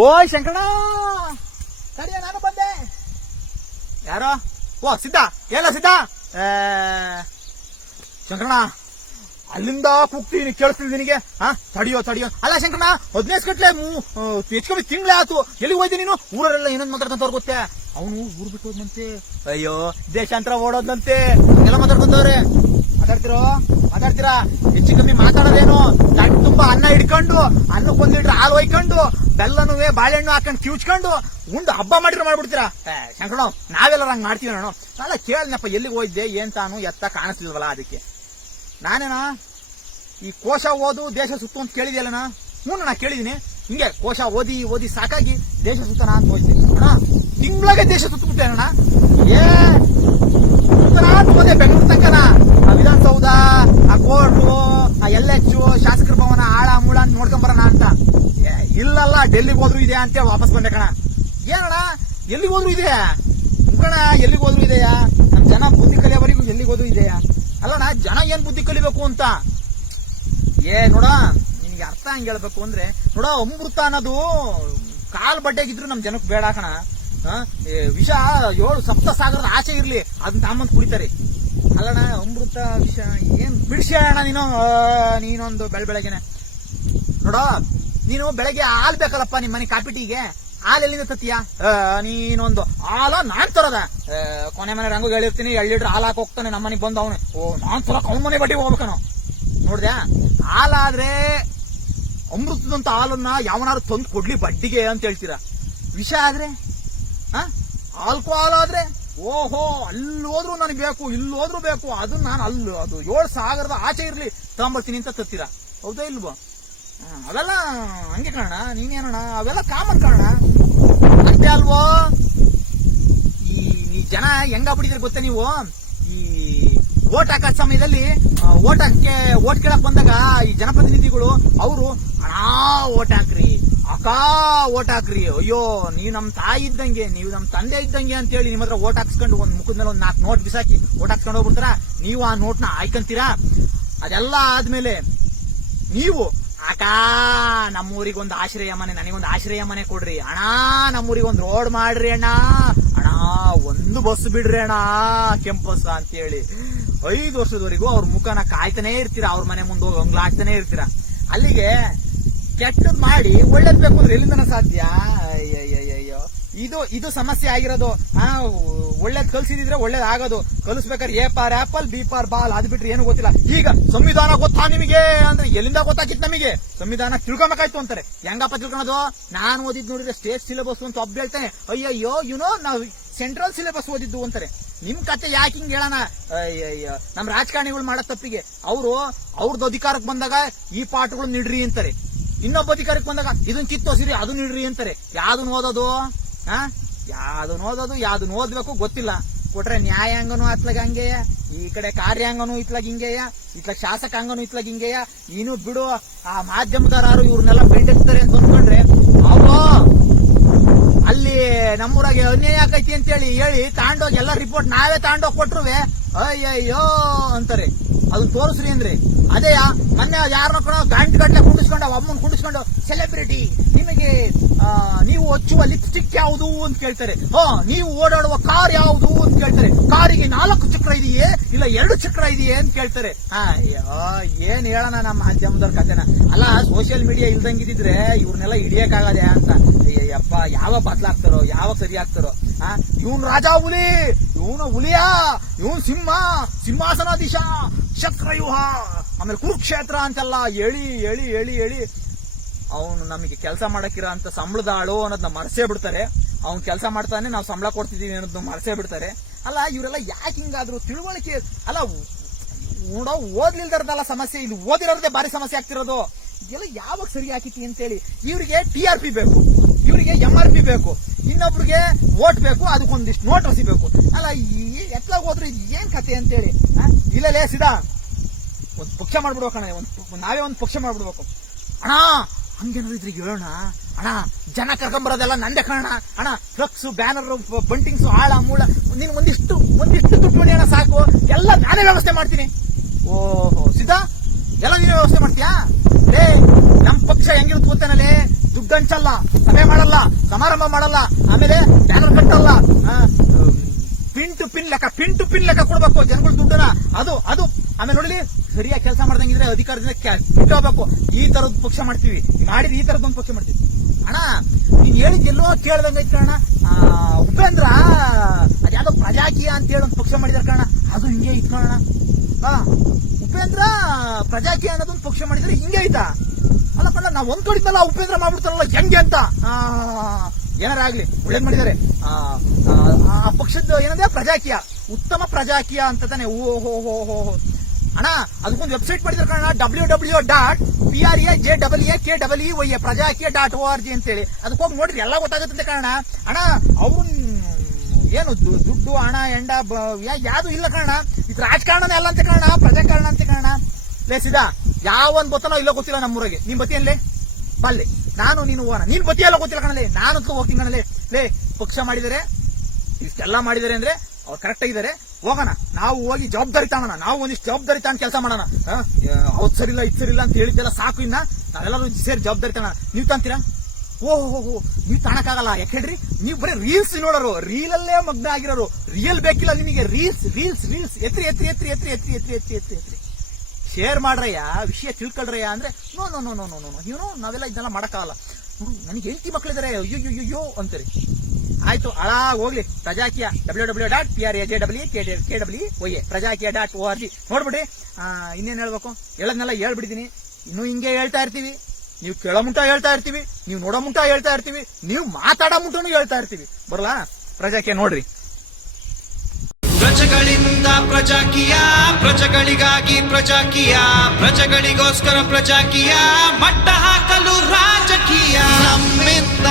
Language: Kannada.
ಓಯ್ ಶಂಕರಣ, ತಡಿಯ ನಾನು ಬಂದೆ. ಯಾರೋ? ಓ ಸಿದ್ಧ, ಎಲ್ಲ ಸಿದ್ಧ? ಶಂಕರಣ, ಅಲ್ಲಿಂದ ಕೂಗ್ತೀನಿ, ಕೇಳಿಸ್ತಿದ್ ನಿನಗೆ? ತಡಿಯೋ ತಡಿಯೋ. ಅಲ್ಲ ಶಂಕರಣ, 15 ಗಂಟೆ ಹೆಚ್ಚು ಕಮ್ಮಿ ತಿಂಗಳೇ ಆತು. ಎಲ್ಲಿಗೆ ಹೋಯ್ದೆ ನೀನು? ಊರಲ್ಲೆಲ್ಲ ಏನೊಂದು ಮಾತಾಡ್ಕೊಂತವ್ರು ಗೊತ್ತೇ? ಅವನು ಊರು ಬಿಟ್ಟು ಹೋದ್ನಂತೆ. ಅಯ್ಯೋ, ದೇಶಾಂತರ ಓಡೋದ್ನಂತೆ. ಎಲ್ಲ ಮಾತಾಡ್ಕೊಂತವ್ರೆ. ಮಾತಾಡ್ತೀರಾ? ಹೆಚ್ಚು ಕಮ್ಮಿ ಮಾತಾಡೋದೇನು? ತಟ್ಟೆ ತುಂಬಾ ಅನ್ನ ಹಿಡ್ಕೊಂಡು, ಅನ್ನಕ್ಕೊಂದ್ ಲೀಟರ್ ಹಾಲು ಒಯ್ಕೊಂಡು, ಬೆಲ್ಲನೂ ಬಾಳೆಹಣ್ಣು ಹಾಕೊಂಡು ಕಿವುಚ್ಕೊಂಡು ಉಂಡು ಹಬ್ಬ ಮಾಡಿದ್ರೆ ಮಾಡ್ಬಿಡ್ತೀರಾ? ಶಂಕರಣ, ನಾವೆಲ್ಲ ಹಂಗ್ ಮಾಡ್ತೀವಿ ನಾನು. ಅಲ್ಲ ಕೇಳಿನಪ್ಪ, ಎಲ್ಲಿಗೆ ಹೋಯ್ದೆ ಏನ್ ತಾನು ಎತ್ತ ಕಾಣಿಸ್ಲಿಲ್ವಲ್ಲ, ಅದಕ್ಕೆ ನಾನೇನಾ ಈ ಕೋಶ ಓದು ದೇಶ ಸುತ್ತು ಅಂತ ಕೇಳಿದ್ಯಲ್ಲಣ್ಣ? ನಾ ಕೇಳಿದೀನಿ. ಹಿಂಗೆ ಕೋಶ ಓದಿ ಓದಿ ಸಾಕಾಗಿ ದೇಶ ಸುತ್ತನ ಅಂತ ಹೋಯ್ತೀನಿ ಅಣ್ಣ. ತಿಂಗಳಿಗೆ ದೇಶ ಸುತ್ತಬಿಟ್ಟೆ ಅಣ್ಣ. ಹೋದೆ ಬೆಂಗಳೂರು ತನಕನ. ಆ ವಿಧಾನಸೌಧ, ಆ ಕೋರ್ಟು, ಆ LH, ಶಾಸಕರ ಭವನ, ಆಳ ಮೂಳ ನೋಡ್ಕೊಂಡ್ ಬರೋಣ ಅಂತ. ಇಲ್ಲಲ್ಲ, ಡೆಲ್ಲಿಗೆ ಹೋದ್ರು ಇದೆ ಅಂತ ವಾಪಸ್ ಬಂದೆ ಕಣ. ಏನಣ್ಣ, ಎಲ್ಲಿಗೆ ಹೋದ್ರು ಇದೆಯಾ ಕಣ? ಎಲ್ಲಿಗೆ ಹೋದ್ರು ಇದೆಯಾ? ನಮ್ ಜನ ಬುದ್ಧಿ ಕಲಿಯೋವರೆಗೂ ಎಲ್ಲಿಗೆ ಹೋದ್ರು ಇದೆಯಾ? ಅಲ್ಲಣ್ಣ, ಜನ ಏನ್ ಬುದ್ಧಿ ಕಲಿಬೇಕು ಅಂತ ನೋಡ, ನಿನ್ಗೆ ಅರ್ಥ ಹಂಗೆ ಹೇಳ್ಬೇಕು ಅಂದ್ರೆ ನೋಡ, ಅಮೃತ ಅನ್ನೋದು ಕಾಲ್ ಬಡ್ಡೆಗಿದ್ರು ನಮ್ ಜನಕ್ಕೆ ಬೇಡ ಕಣ. ವಿಷ 7 ಸಪ್ತ ಸಾಗರದ ಆಚೆ ಇರ್ಲಿ, ಅದನ್ನ ತಾಮಂದ್ ಕುಡಿತಾರೆ. ಅಲ್ಲಣ್ಣ, ಅಮೃತ ವಿಷ ಏನ್ ಬಿಡಿಸಿ ಅಣ್ಣ ನೀನೊಂದು ಬೆಳಗ್ಗೆನೆ ನೋಡ. ನೀನು ಬೆಳಗ್ಗೆ ಹಾಲ್ ಬೇಕಲ್ಲಪ್ಪ ನಿಮ್ ಮನೆ ಕಾಪಿ ಟೀಗೆ. ಹಾಲು ಎಲ್ಲಿಂದ ತತ್ತೀಯ? ನೀನೊಂದು ಹಾಲ ನಾನ್ ತರದ ಕೊನೆ ಮನೆ ರಂಗು ಹೇಳಿರ್ತೀನಿ, 2 ಲೀಟರ್ ಹಾಲು ಹಾಕಿ ಹೋಗ್ತಾನೆ ನಮ್ಮ ಮನೆಗೆ ಬಂದು ಅವನು. ನಾನ್ ತರಕ್ ಅವನ ಮನೆ ಬಡ್ಡಿಗೆ ಹೋಗ್ಬೇಕನೋ. ನೋಡ್ದ್ಯಾ? ಹಾಲಾದ್ರೆ ಅಮೃತದಂತ ಹಾಲನ್ನ ಯಾವನಾರು ತಂದು ಕೊಡ್ಲಿ ಬಡ್ಡಿಗೆ ಅಂತ ಹೇಳ್ತೀರಾ. ವಿಷ ಆದ್ರೆ ಆಲ್ಕೋಹಾಲ್ ಆದ್ರೆ ಓಹೋ, ಅಲ್ಲಿ ಹೋದ್ರು ನನಗೆ ಬೇಕು, ಇಲ್ಲಿ ಹೋದ್ರು ಬೇಕು, ಅದು ನಾನು ಅದು 7 ಸಾಗರದ ಆಚೆ ಇರ್ಲಿ ತಗೊಂಬರ್ತೀನಿ ಅಂತ ತತ್ತೀರಾ. ಹೌದಾ ಇಲ್ವೋ? ಅವೆಲ್ಲ ಹಂಗೆ ಕಾರಣ. ನೀನೇನಣ್ಣ, ಅವೆಲ್ಲ ಕಾಮನ್ ಕಾರಣ ಅಷ್ಟೇ ಅಲ್ವೋ? ಈ ಜನ ಹೆಂಗಾಗ್ಬಿಟ್ಟಿದ್ರೆ ಗೊತ್ತಾ ನೀವು? ಈ ಓಟ್ ಹಾಕೋ ಸಮಯದಲ್ಲಿ ಓಟ್ ಕೇಳಕ್ ಬಂದಾಗ ಈ ಜನಪ್ರತಿನಿಧಿಗಳು ಅವರು ಹಣ ಓಟ್ ಹಾಕ್ರಿ, ಅಕ್ಕ ಓಟ್ ಹಾಕ್ರಿ, ಅಯ್ಯೋ ನೀವು ನಮ್ ತಾಯಿ ಇದ್ದಂಗೆ, ನೀವು ನಮ್ ತಂದೆ ಇದ್ದಂಗೆ ಅಂತ ಹೇಳಿ ನಿಮ್ಮ ಹತ್ರ ಓಟ್ ಹಾಕ್ಸ್ಕೊಂಡು ಒಂದ್ ಮುಖದ ಮೇಲೆ ಒಂದ್ 4 ನೋಟ್ ಬಿಸಾಕಿ ಓಟ್ ಹಾಕ್ಸ್ಕೊಂಡು ಹೋಗ್ಬಿಡ್ತಾರ. ನೀವು ಆ ನೋಟ್ನ ಆಯ್ಕಂತೀರಾ. ಅದೆಲ್ಲ ಆದ್ಮೇಲೆ ನೀವು ಅಕ್ಕ ನಮ್ಮೂರಿಗೆ ಒಂದು ಆಶ್ರಯ ಮನೆ, ನನಗೊಂದು ಆಶ್ರಯ ಮನೆ ಕೊಡ್ರಿ ಅಣ್ಣ, ನಮ್ಮೂರಿಗೆ ಒಂದು ರೋಡ್ ಮಾಡ್ರಿ ಅಣ್ಣ, ಒಂದು ಬಸ್ ಬಿಡ್ರಿ ಅಣ್ಣ, ಕೆಂಪು ಬಸ್ ಅಂತ ಹೇಳಿ 5 ವರ್ಷದವರೆಗೂ ಅವ್ರ ಮುಖನ ಕಾಯ್ತಾನೆ ಇರ್ತೀರಾ. ಅವ್ರ ಮನೆ ಮುಂದೆ ಹೋಗಿ ಹಂಗ್ಲಾಡ್ತಾನೆ ಇರ್ತೀರಾ. ಅಲ್ಲಿಗೆ ಕೆಟ್ಟದ್ ಮಾಡಿ ಒಳ್ಳೇದ್ ಬೇಕು ಅಂದ್ರೆ ಎಲ್ಲಿಂದನ ಸಾಧ್ಯ? ಅಯ್ಯಯ್ಯಯ್ಯೋ, ಇದು ಸಮಸ್ಯೆ ಆಗಿರೋದು. ಒಳ್ಳೇದ್ ಕಲ್ಸಿದ್ರೆ ಒಳ್ಳೇದ್ ಆಗೋದು. ಕಲಿಸ್ಬೇಕಾದ್ರೆ A for apple, B for ball, ಅದ್ ಬಿಟ್ರೆ ಏನು ಗೊತ್ತಿಲ್ಲ. ಈಗ ಸಂವಿಧಾನ ಗೊತ್ತಾ ನಿಮಗೆ ಅಂದ್ರೆ ಎಲ್ಲಿಂದ ಗೊತ್ತಾಗಿತ್ತು ನಮಗೆ? ಸಂವಿಧಾನ ತಿಳ್ಕೊಬೇಕಾಯ್ತು ಅಂತಾರೆ. ಹೆಂಗಪ್ಪ ತಿಳ್ಕೊಳೋದು? ನಾನು ಓದಿದ್ ನೋಡಿದ್ರೆ ಸ್ಟೇಟ್ ಸಿಲೆಬಸ್ ಅಂತ ಒಬ್ಬ ಹೇಳ್ತಾನೆ, ಅಯ್ಯಯ್ಯೋ ನಾವು ಸೆಂಟ್ರಲ್ ಸಿಲೆಬಸ್ ಓದಿದ್ದು ಅಂತಾರೆ. ನಿಮ್ ಕತೆ ಯಾಕೆ ಹಿಂಗ್ ಹೇಳೋಣ? ಅಯ್ಯಯ್ಯೋ, ನಮ್ ರಾಜಕಾರಣಿಗಳು ಮಾಡೋ ತಪ್ಪಿಗೆ ಅವ್ರದ್ದು ಅಧಿಕಾರಕ್ಕೆ ಬಂದಾಗ ಈ ಪಾಠಗಳು ನಿಡ್ರಿ ಅಂತಾರೆ, ಇನ್ನೊಬ್ಬ ಅಧಿಕಾರಕ್ಕೆ ಬಂದಾಗ ಇದನ್ ಕಿತ್ತೋಸಿರಿ ಅದನ್ನ ಇಡ್ರಿ ಅಂತಾರೆ. ಯಾವ್ದನ್ ಓದೋದು? ಯಾವ್ದನ್ ಓದ್ಬೇಕು ಗೊತ್ತಿಲ್ಲ. ಕೊಟ್ರೆ ನ್ಯಾಯಾಂಗನೂ ಅತ್ಲಾಗ ಹಂಗೆಯ, ಈ ಕಡೆ ಕಾರ್ಯಾಂಗನೂ ಇತ್ಲಾಗ ಹಿಂಗೆಯ, ಇತ್ಲಾಗ ಶಾಸಕಾಂಗನೂ ಇತ್ಲಾಗ ಹಿಂಗೆಯ. ಇನ್ನು ಬಿಡು, ಆ ಮಾಧ್ಯಮದಾರರು ಇವ್ರನ್ನೆಲ್ಲ ಬೆಂಡೆತ್ತಾರೆ ಅಂತ ಅಂದ್ಕೊಂಡ್ರೆ ಅವರು ಅಲ್ಲಿ ನಮ್ಮೂರಾಗೆ ಅನ್ಯಾಯ ಆಕೈತಿ ಅಂತ ಹೇಳಿ ತಾಂಡೋಗಿ ಎಲ್ಲ ರಿಪೋರ್ಟ್ ನಾವೇ ತಾಂಡೋಗಿ ಕೊಟ್ರುವೆ ಅಯ್ಯಯ್ಯೋ ಅಂತಾರೆ. ಅದನ್ನ ತೋರಿಸ್ರಿ ಅಂದ್ರೆ ಅದೇ ಮೊನ್ನೆ ಯಾರನ್ನ ಗಂಟೆ ಕುಂಡಿಸ್ಕೊಂಡು ಅಮ್ಮನ್ ಕುಂಡಿಸ್ಕೊಂಡು ಸೆಲೆಬ್ರಿಟಿ ನಿಮಗೆ ನೀವು ಹಚ್ಚುವ ಲಿಪ್ಸ್ಟಿಕ್ ಯಾವುದು ಅಂತ ಕೇಳ್ತಾರೆ. ನೀವು ಓಡಾಡುವ ಕಾರ್ ಯಾವುದು ಅಂತ ಕೇಳ್ತಾರೆ. ಕಾರಿಗೆ 4 ಚಕ್ರ ಇದೆಯೇ ಇಲ್ಲ 2 ಚಕ್ರ ಇದೆಯೇ ಅಂತ ಕೇಳ್ತಾರೆ. ಅಯ್ಯೋ, ಏನ್ ಹೇಳೋಣ ನಮ್ಮ ಮಾಧ್ಯಮದವ್ರ ಕಥೆನ. ಅಲ್ಲ, ಸೋಷಿಯಲ್ ಮೀಡಿಯಾ ಇಲ್ದಂಗಿದ್ರೆ ಇವ್ರನ್ನೆಲ್ಲ ಹಿಡಿಯಕ್ಕಾಗದೆ ಅಂತ. ಅಯ್ಯಪ್ಪ, ಯಾವಾಗ ಬದಲಾಗ್ತಾರೋ, ಯಾವಾಗ ಸರಿ ಆಗ್ತಾರೋ. ಇವನ್ ರಾಜ ಹುಲಿ, ಇವನು ಹುಲಿಯಾ, ಇವನ್ ಸಿಂಹಾಸನಾಧೀಶ, ಚಕ್ರವ್ಯೂಹ, ಆಮೇಲೆ ಕುರುಕ್ಷೇತ್ರ ಅಂತೆಲ್ಲ ಹೇಳಿ ಅವನು ನಮಗೆ ಕೆಲಸ ಮಾಡಕ್ಕಿರೋ ಅಂತ ಸಂಬಳದ ಆಳು ಅನ್ನೋದನ್ನ ಮರೆಸೇ ಬಿಡ್ತಾರೆ. ಅವ್ನು ಕೆಲಸ ಮಾಡ್ತಾನೆ, ನಾವು ಸಂಬಳ ಕೊಡ್ತಿದೀವಿ ಅನ್ನೋದನ್ನ ಮರೆಸೇ ಬಿಡ್ತಾರೆ. ಅಲ್ಲ, ಇವರೆಲ್ಲ ಯಾಕೆ ಹಿಂಗಾದ್ರು? ತಿಳುವಳಿಕೆ ಅಲ್ಲ, ಓದ್ಲಿಲ್ದಾರದಲ್ಲ ಸಮಸ್ಯೆ, ಇಲ್ಲಿ ಓದಿರೋದೇ ಬಾರಿ ಸಮಸ್ಯೆ ಆಗ್ತಿರೋದು. ಇದೆಲ್ಲ ಯಾವಾಗ ಸರಿ ಹಾಕಿತಿ ಅಂತೇಳಿ. ಇವರಿಗೆ TRP ಬೇಕು, ಇವರಿಗೆ MRP ಬೇಕು, ಇನ್ನೊಬ್ರಿಗೆ ಓಟ್ ಬೇಕು, ಅದಕ್ಕೊಂದಿಷ್ಟು ನೋಟ್ ಹಸಿಬೇಕು. ಅಲ್ಲ, ಎತ್ಲಾಗ ಹೋದ್ರೆ ಏನ್ ಕತೆ ಅಂತೇಳಿ. ಇಲ್ಲಲೇ ಸಿದಾ ಒಂದ್ ಪಕ್ಷ ಮಾಡ್ಬಿಡ್ಬೇಕಣ್ಣ, ನಾವೇ ಒಂದ್ ಪಕ್ಷ ಮಾಡ್ಬಿಡ್ಬೇಕು ಅಣ್ಣ. ಹಂಗೇನಾದ್ರು ಇದ್ರಿಗೆ ಹೇಳೋಣ ಅಣ್ಣ. ಜನ ಕರ್ಕೊಂಬರೋದೆಲ್ಲ ನಂದೇ ಕಾರಣ ಅಣ್ಣ. ಫ್ಲಕ್ಸ್, ಬ್ಯಾನರ್, ಬಂಟಿಂಗ್ಸ್, ಆಳ ಮೂಳ, ನೀನ್ ಒಂದಿಷ್ಟು ದುಡ್ಡು ಅಣ್ಣ ಸಾಕು, ಎಲ್ಲ ನಾನೇ ವ್ಯವಸ್ಥೆ ಮಾಡ್ತೀನಿ. ಓಹೋ ಸಿದ್ಧ, ಎಲ್ಲ ನೀನೇ ವ್ಯವಸ್ಥೆ ಮಾಡ್ತೀಯಾ? ನಮ್ ಪಕ್ಷ ಹೆಂಗಿರುತ್ತೆ ಗೊತ್ತೇನಲ್ಲಿ? ದುಡ್ಡ ದುಡ್ಡು ಹಂಚಲ್ಲ, ಸಭೆ ಮಾಡಲ್ಲ, ಸಮಾರಂಭ ಮಾಡಲ್ಲ, ಆಮೇಲೆ ಬ್ಯಾನರ್ ಕಟ್ಟಲ್ಲ, ಪಿನ್ ಟು ಪಿನ್ ಲೆಕ್ಕ ಕೊಡ್ಬೇಕು ಜನಗಳ ದುಡ್ಡನ್ನ. ಅದು ಅದು ಆಮೇಲೆ ನೋಡ್ಲಿ ಸರಿಯಾಗಿ ಕೆಲಸ ಮಾಡ್ದಂಗಿದ್ರೆ ಅಧಿಕಾರದಿಂದ ಬಿಟ್ಟೋಗ್ಬೇಕು. ಈ ತರದ್ ಪಕ್ಷ ಮಾಡ್ತೀವಿ, ಮಾಡಿದ್ರೆ ಈ ತರದ್ ಒಂದು ಪಕ್ಷ ಮಾಡ್ತೀವಿ. ಅಣ್ಣ ನೀನ್ ಹೇಳಿದ್ ಎಲ್ಲೋ ಕೇಳ್ದಂಗ ಐತ್ ಕಣ. ಉಪೇಂದ್ರ ಅದ್ಯಾವುದೋ ಪ್ರಜಾಕೀಯ ಅಂತ ಹೇಳಿ ಒಂದು ಪಕ್ಷ ಮಾಡಿದಾರೆ ಕಣ, ಅದು ಹಿಂಗೆ ಇಟ್ಕೊಳ್ಳೋಣ. ಉಪೇಂದ್ರ ಪ್ರಜಾಕೀಯ ಅನ್ನೋದೊಂದು ಪಕ್ಷ ಮಾಡಿದ್ರೆ ಹಿಂಗೆ ಐತಾ? ಅಲ್ಲ ಕಣ, ನಾವ್ ಒಂದ್ ಕಡಿದ್ಮೇಲೆ ಉಪೇಂದ್ರ ಮಾಡ್ಬಿಡ್ತಾರಲ್ಲ ಹೆಂಗೆ ಅಂತ. ಏನಾರಾಗ್ಲಿ ಒಳ್ಳೇದ್ ಮಾಡಿದ್ದಾರೆ. ಆ ಪಕ್ಷದ ಏನಂದ್ರೆ ಪ್ರಜಾಕೀಯ, ಉತ್ತಮ ಪ್ರಜಾಕೀಯ ಅಂತ ತಾನೆ. ಓಹೋ ಅಣ್ಣ ಅದಕ್ಕೊಂದು ವೆಬ್ಸೈಟ್ ಮಾಡಿದಾರೆ ಕಣ, www.PRAJEEKEY ಪ್ರಜಾಕೀಯ.org ಅಂತೇಳಿ. ಅದಕ್ಕೆ ಹೋಗಿ ನೋಡ್ರಿ ಎಲ್ಲ ಗೊತ್ತಾಗುತ್ತೆ ಕಣ. ಅಣ್ಣ ಅವ್ರು ಏನು ದುಡ್ಡು ಹಣ ಎಂಡ ಯಾವ್ದು ಇಲ್ಲ ಕಣ. ಇದು ರಾಜಕಾರಣನೇ ಅಲ್ಲ ಅಂತ ಕಾರಣ, ಪ್ರಜಾಕಾರಣ ಅಂತ ಕಾರಣ. ಲೇಸಿದ ಯಾವೊಂದ್ ಬತ್ತನೋ ಇಲ್ಲೋ ಗೊತ್ತಿಲ್ಲ ನಮ್ಮೂರಿಗೆ. ನಿಮ್ ಬತ್ತಿಯಲ್ಲೇ ಬಲ್ಲೆ ನಾನು ನೀನು ಹೋಗೋಣ. ನೀನ್ ಬತ್ತಿಯಲ್ಲ ಗೊತ್ತಿಲ್ಲ ಕಣಲೆ, ನಾನು ಹೋಗ್ತೀನಿ ಕಣಲೆ. ಲೇ ಪಕ್ಷ ಮಾಡಿದರೆ ಇಷ್ಟೆಲ್ಲ ಮಾಡಿದರೆ ಅಂದ್ರೆ ಅವ್ರು ಕರೆಕ್ಟ್ ಆಗಿದ್ದಾರೆ. ಹೋಗೋಣ, ನಾವು ಹೋಗಿ ಜವಾಬ್ದಾರಿ ತಾಣೋಣ. ನಾವು ಒಂದಿಷ್ಟು ಜವಾಬ್ದಾರಿ ತಾಣ ಕೆಲಸ ಮಾಡೋಣ. ಅವ್ರು ಸರಿಲ್ಲ ಇದು ಸರಿಲ್ಲ ಅಂತ ಹೇಳಿದ್ದೆಲ್ಲ ಸಾಕು. ಇನ್ನ ನಾವೆಲ್ಲರೂ ಸೇರಿ ಜವಾಬ್ದಾರಿ ತಾಣ. ನೀವ್ ತಾಂತೀರಾ? ಓಹೋ ನೀವ್ ತಾಣಕ್ಕಾಗಲ್ಲ. ಯಾಕೆ ಹೇಳ್ರಿ, ನೀವ್ ಬರೀ ರೀಲ್ಸ್ ನೋಡೋರು, ರೀಲಲ್ಲೇ ಮಗ್ನ ಆಗಿರೋರು. ರಿಯಲ್ ಬೇಕಿಲ್ಲ ನಿಮಗೆ. ರೀಲ್ಸ್ ಎತ್ರಿ ಶೇರ್ ಮಾಡ್ರಯ್ಯ, ವಿಷಯ ತಿಳ್ಕೊಳ್ರಯ್ಯ ಅಂದ್ರೆ ನೋ ನಾವೆಲ್ಲ ಇದನ್ನೆಲ್ಲ ಮಾಡಕ್ಕಾಗಲ್ಲ. ನನಗೆ ಹೆಂಡತಿ ಮಕ್ಕಳಿದ್ದಾರೆ ಅಯ್ಯೋ ಅಂತೀರಿ. ಆಯ್ತು ಹಾಳಾಗ್ ಹೋಗ್ಲಿ. ಪ್ರಜಾಕೀಯ www.PRAJEEKEY ಪ್ರಜಾಕೀಯ.org ನೋಡ್ಬಿಡ್ರಿ. ಇನ್ನೇನ್ ಹೇಳ್ಬೇಕು, ಹೇಳದ್ನೆಲ್ಲ ಹೇಳ್ಬಿಡಿದೀನಿ. ಇನ್ನು ಹಿಂಗೆ ಹೇಳ್ತಾ ಇರ್ತೀವಿ. ನೀವು ಕೇಳೋ ಮುಂಟ ಹೇಳ್ತಾ ಇರ್ತೀವಿ, ನೀವು ನೋಡೋ ಮುಂಟ ಹೇಳ್ತಾ ಇರ್ತೀವಿ, ನೀವು ಮಾತಾಡೋ ಮುಂಟನು ಹೇಳ್ತಾ ಇರ್ತೀವಿ. ಬರಲಾ ಪ್ರಜಾಕೀಯ ನೋಡ್ರಿ. ಪ್ರಜೆಗಳಿಂದ ಪ್ರಜಾಕೀಯ, ಪ್ರಜೆಗಳಿಗಾಗಿ ಪ್ರಜಾಕೀಯ, ಪ್ರಜೆಗಳಿಗೋಸ್ಕರ ಪ್ರಜಾಕೀಯ, ಮಟ್ಟ ಹಾಕಲು ರಾಜಕೀಯ. ನಮ್ಮಿಂದ